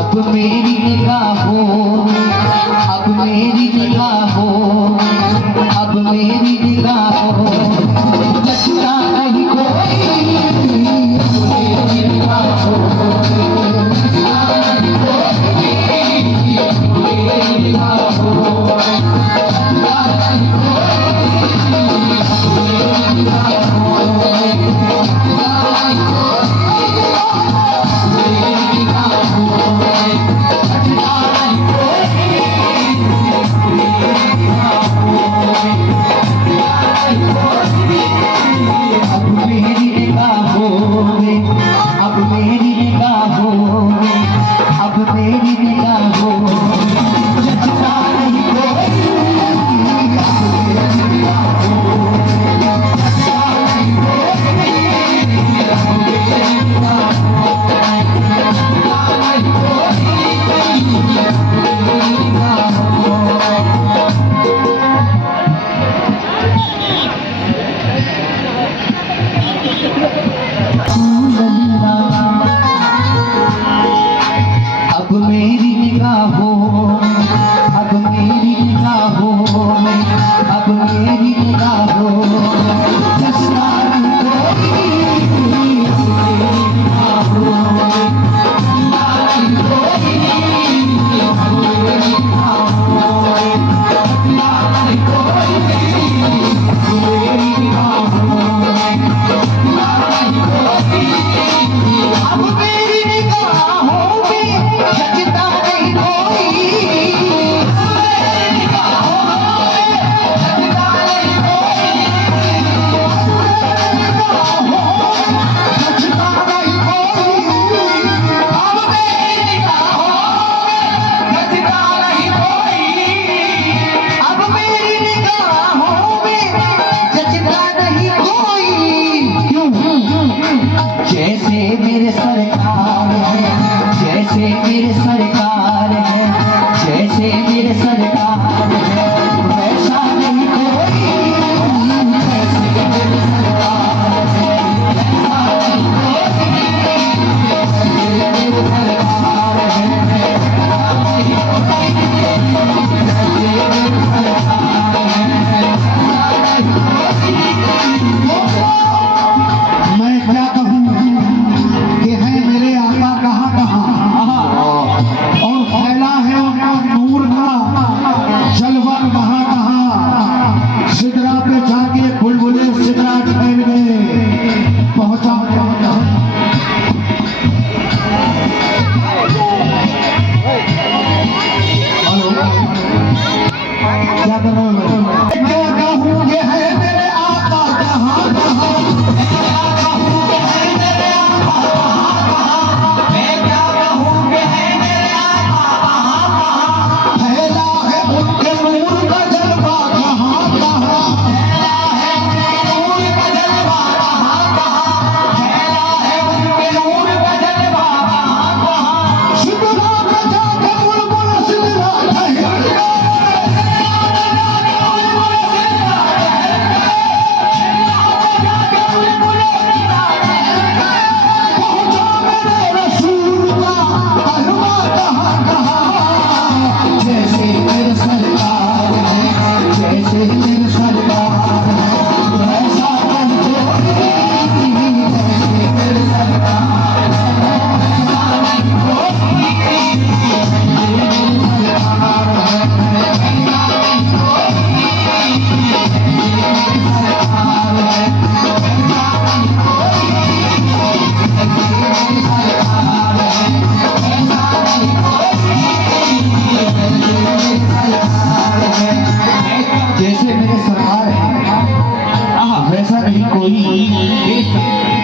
अब मेरी निगाहों में, अब मेरी निगाहों, अब मेरी निगाहों लगता नहीं कोई, मेरी निगाहों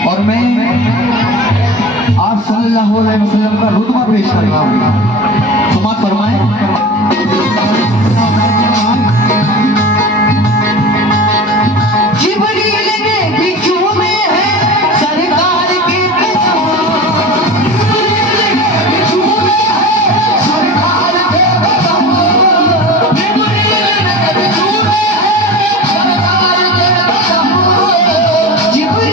और मैं आप सल्लल्लाहु अलैहि वसल्लम का रुतबा पेश कर रहा हूँ। समाअत फरमाएं। जिब्रील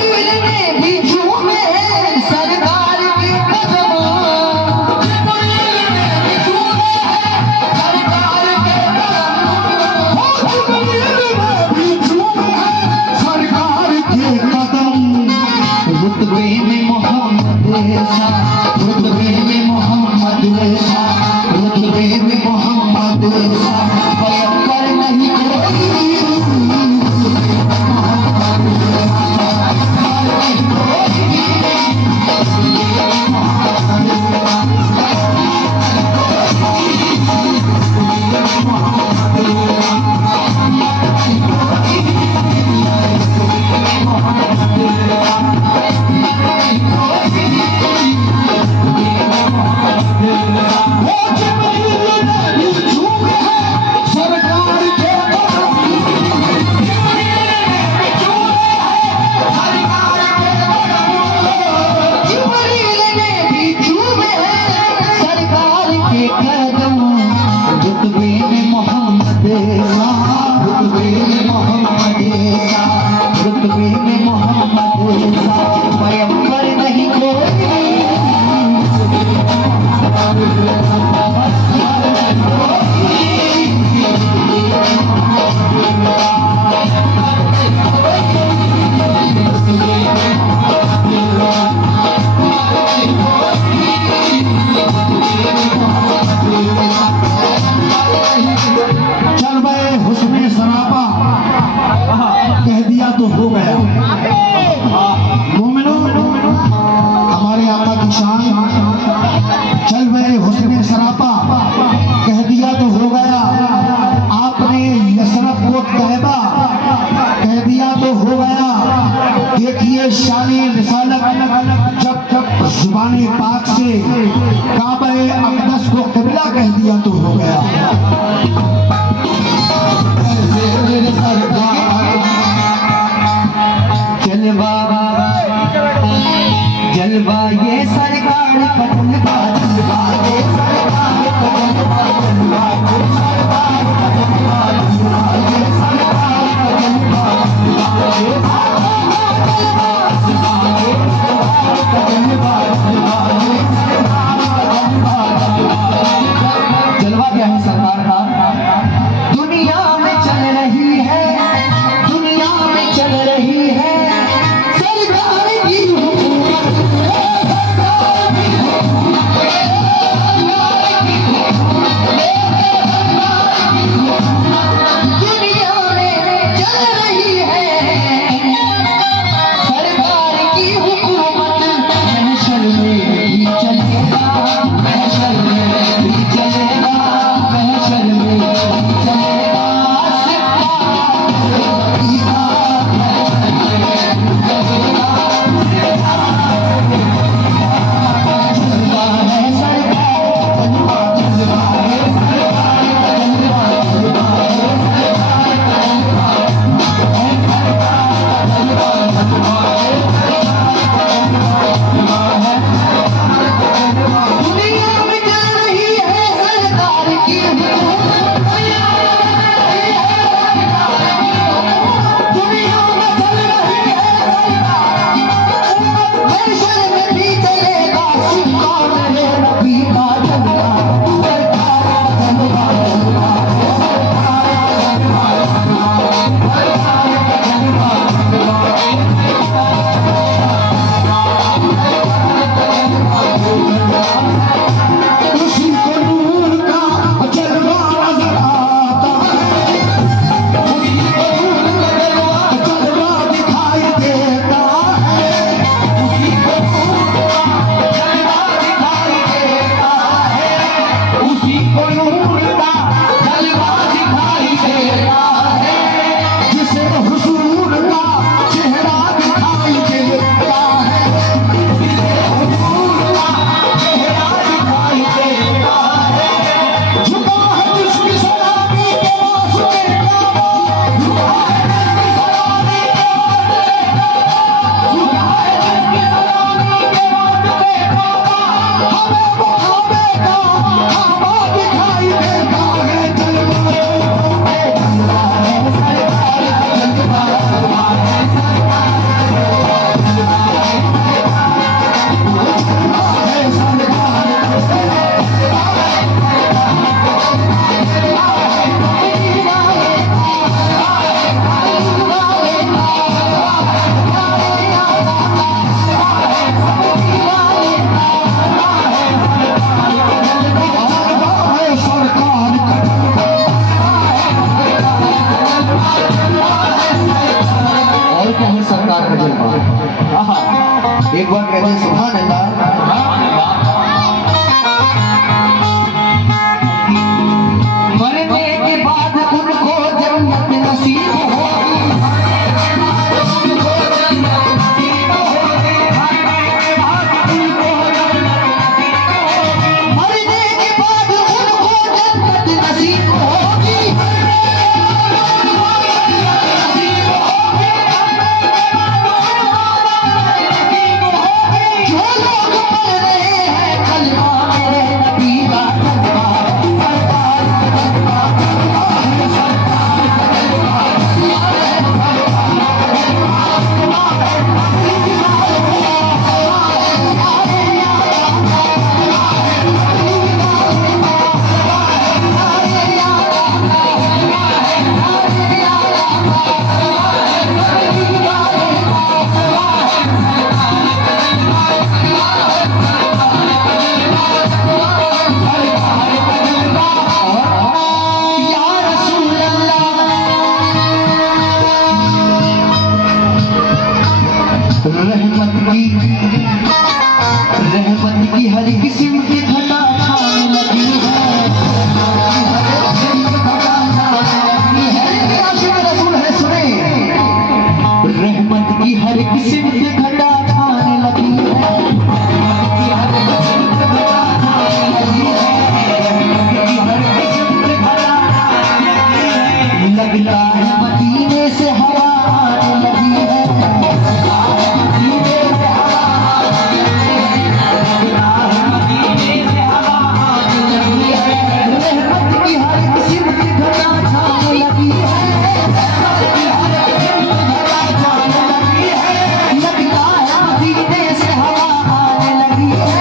देखिए शानी रिसालत जब जुबानी पाक से काबे अक़दस को क़िबला कह दिया तो हो गया। जलवा जलवा ये सरकार का जलवा, जलवा ये सरकार का जलवा, जलवा ये सरकार का जलवा, जलवा ये सरकार का जलवा, जलवा ये जलवा क्या है सरकार का? दुनिया में चल रही है, दुनिया में चल रही है सरकार की हुकूमत, दुनिया में चल रही है सरकार की हुकूमत। महशर में भी चलेगा, महशर में भी चलेगा, महशर में भी चलेगा एक बार कहते सुभान अल्लाह। मरने के बाद उनको जन्नत नसीब होगी, मरने के बाद उनको जन्नत नसीब होगी, जो लोग पढ़ रहे हैं कलमा मेरे नबी का कलमा, सरकार का कलमा, या रसूल अल्लाह, रहमत की हर किस्म की घटा छाने लगी है, आशिक़ रसूल है सुने, रहमत की हर हर किस्म की घटा खाने लगी है, की हर किस्म की घटा खाने लगी है, की हर किस्म की घटा खाने लगी है। लगता है मदीने से हवा आने लगी है, लगता है मदीने से हवा आने लगी है, लगता है मदीने से हवा आने लगी है। रहमत की हर किस्म की घटा छाने लगी है, रहमत की हर किस्म की घटा छाने लगी है। लगता है मदीने से हवा आने लगी है,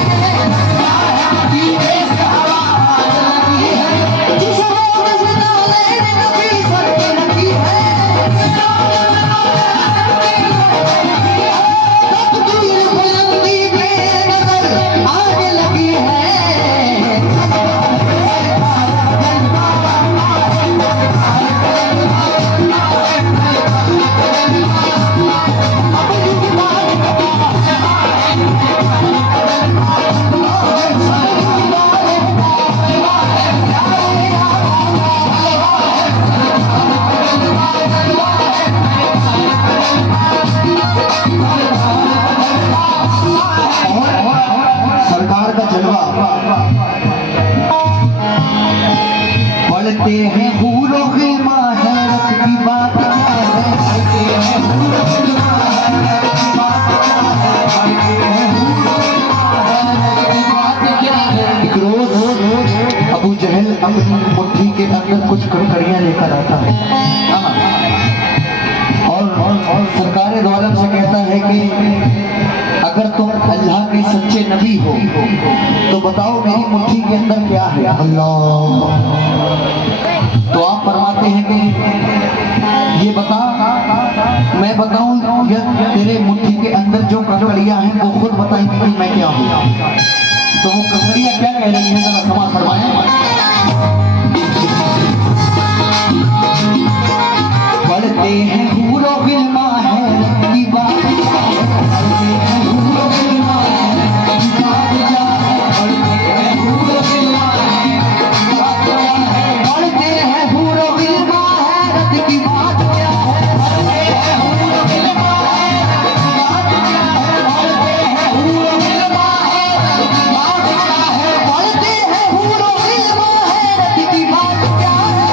लगता है मदीने से हवा आने लगी है। जिस रोज से नाले नबी सड़के लगी है, तकदीर बुलंदी में नजर आने लगी है। सरकार का जलवा पढ़ते हैं हूरों की माहरत की बात क्या है, पढ़ते हैं हूरों की माहरत की बात क्या है, पढ़ते हैं हूरों की माहरत की बात क्या है। एक रोज अबू जहल अपनी मुट्ठी के अंदर कुछ कड़कड़ियां लेकर आता है और सरकार दौलत से कहता है कि अगर तुम अल्लाह के सच्चे नबी हो तो बताओ मेरी मुट्ठी के अंदर क्या है। अल्लाह तो आप फरमाते हैं कि ये बता, मैं बताऊं या तेरे मुट्ठी के अंदर जो ककड़ियां हैं वो खुद बताएंगे कि मैं क्या हूं। तो वो ककड़ियां क्या कह रही है, जरा समाज फरमाएं। पढ़ते हैं हूरों की माहरत की बात क्या है, पढ़ते हैं हूरों की माहरत की बात क्या है, पढ़ते हैं हूरों की माहरत की बात क्या है, पढ़ते हैं हूरों की माहरत की बात क्या है, पढ़ते हैं हूरों की माहरत की बात क्या है, पढ़ते हैं हूरों की माहरत की बात क्या है, पढ़ते हैं हूरों की माहरत की बात क्या है।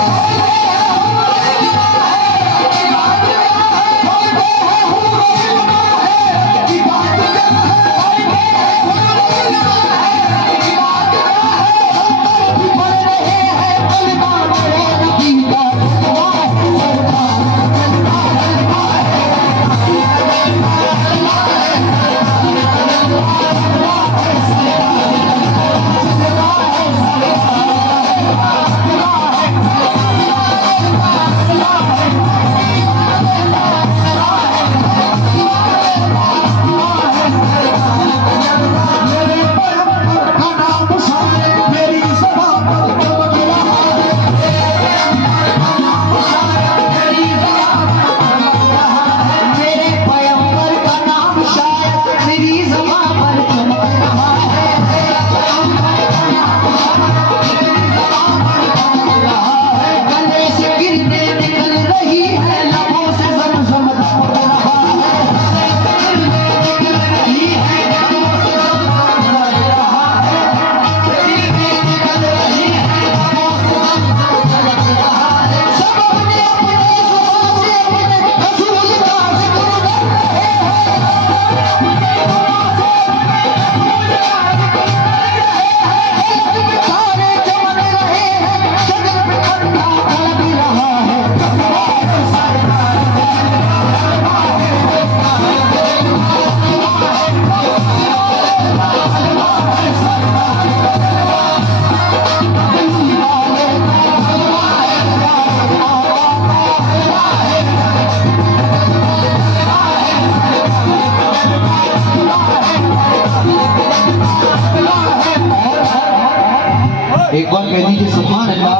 एक बार कह दीजिए सुभान अल्लाह।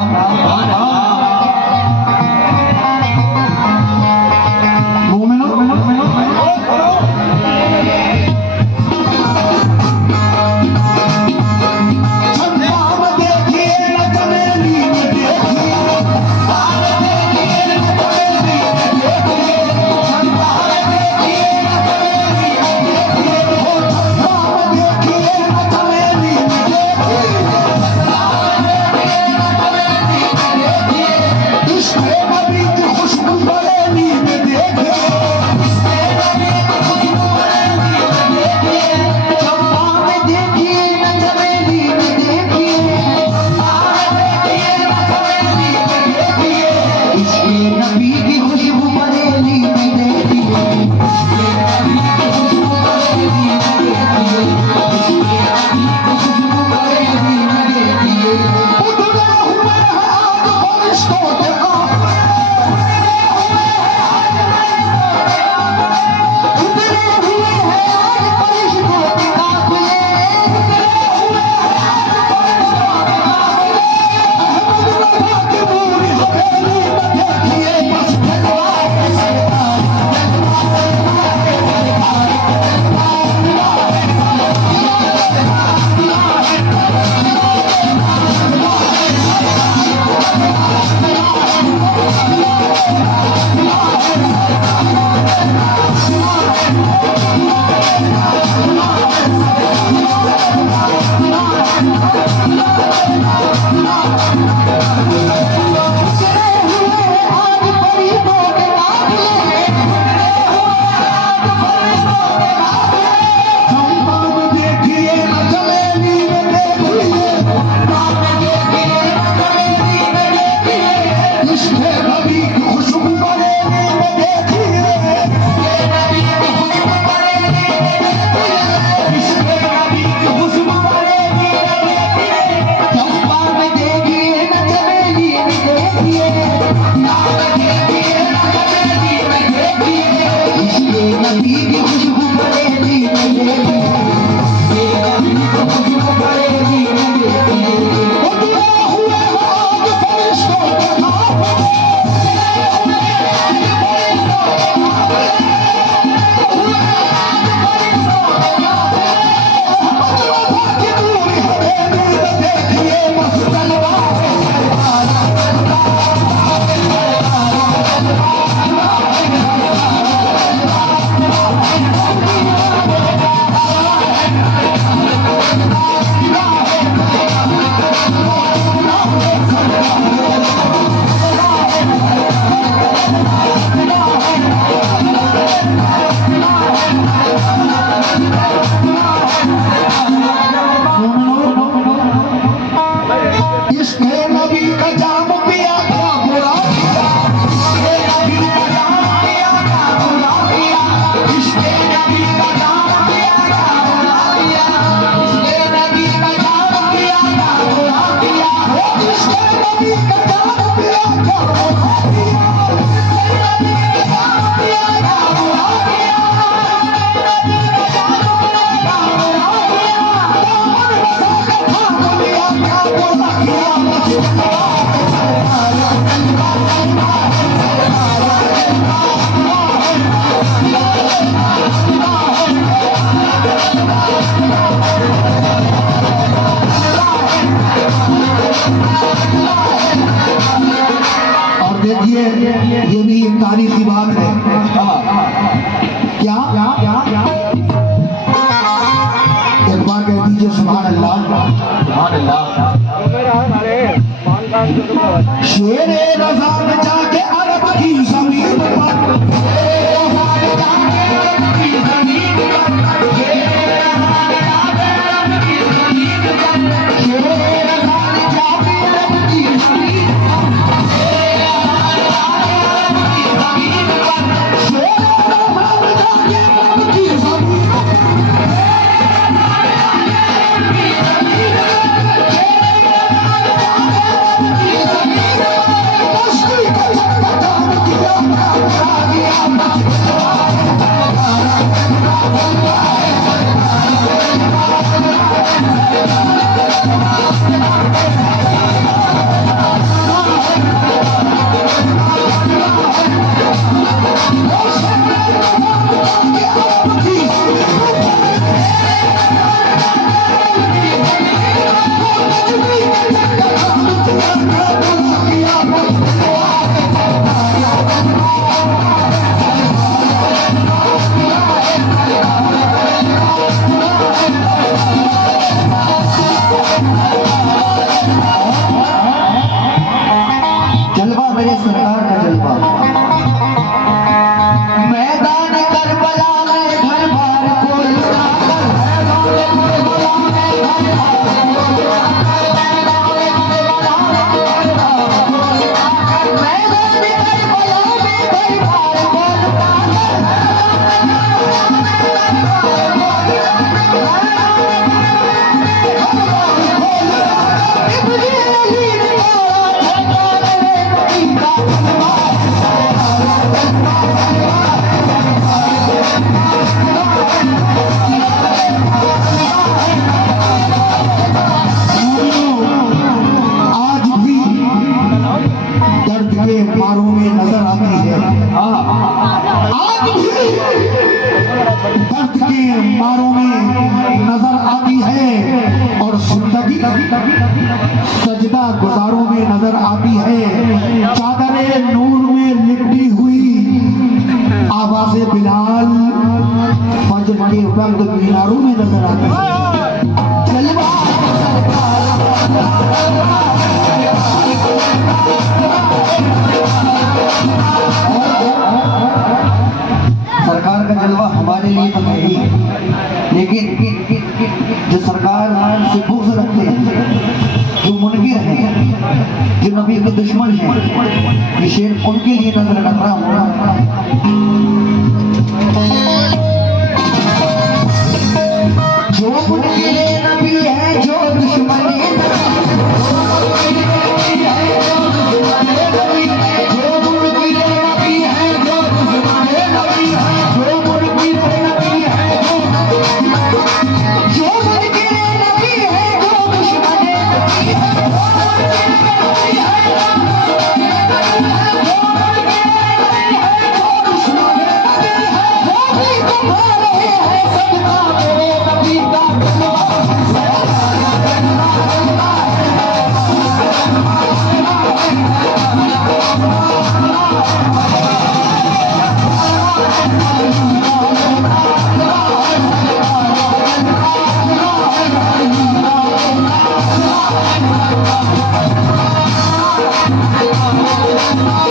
बोलिए सुभान अल्लाह। शेरे रज़ा में जाके अरब की ज़मीन पर, जलवा मेरे सरकार का जलवा। मैदान करबला में घर बार को लुटाकर, मैदान करबला में घर बार को आज भी दर्द के मारों में नजर आती है, आज भी दर्द के मारों में नजर आती है, और जिंदगी सजदा गुजारों में नजर आती है। चादरे नूर में लिपटी हुई आवाज़े बिलाल फजर के वक्त मीनारों में नजर आती है। जलवा सरकार का जलवा हमारे लिए तो है ही, लेकिन जो सरकार से बुग़्ज़ रखते हैं, जो मुनकिर हैं, जो नबी के दुश्मन हैं, ये शेर उनके लिए नजर रख रहा हूँ।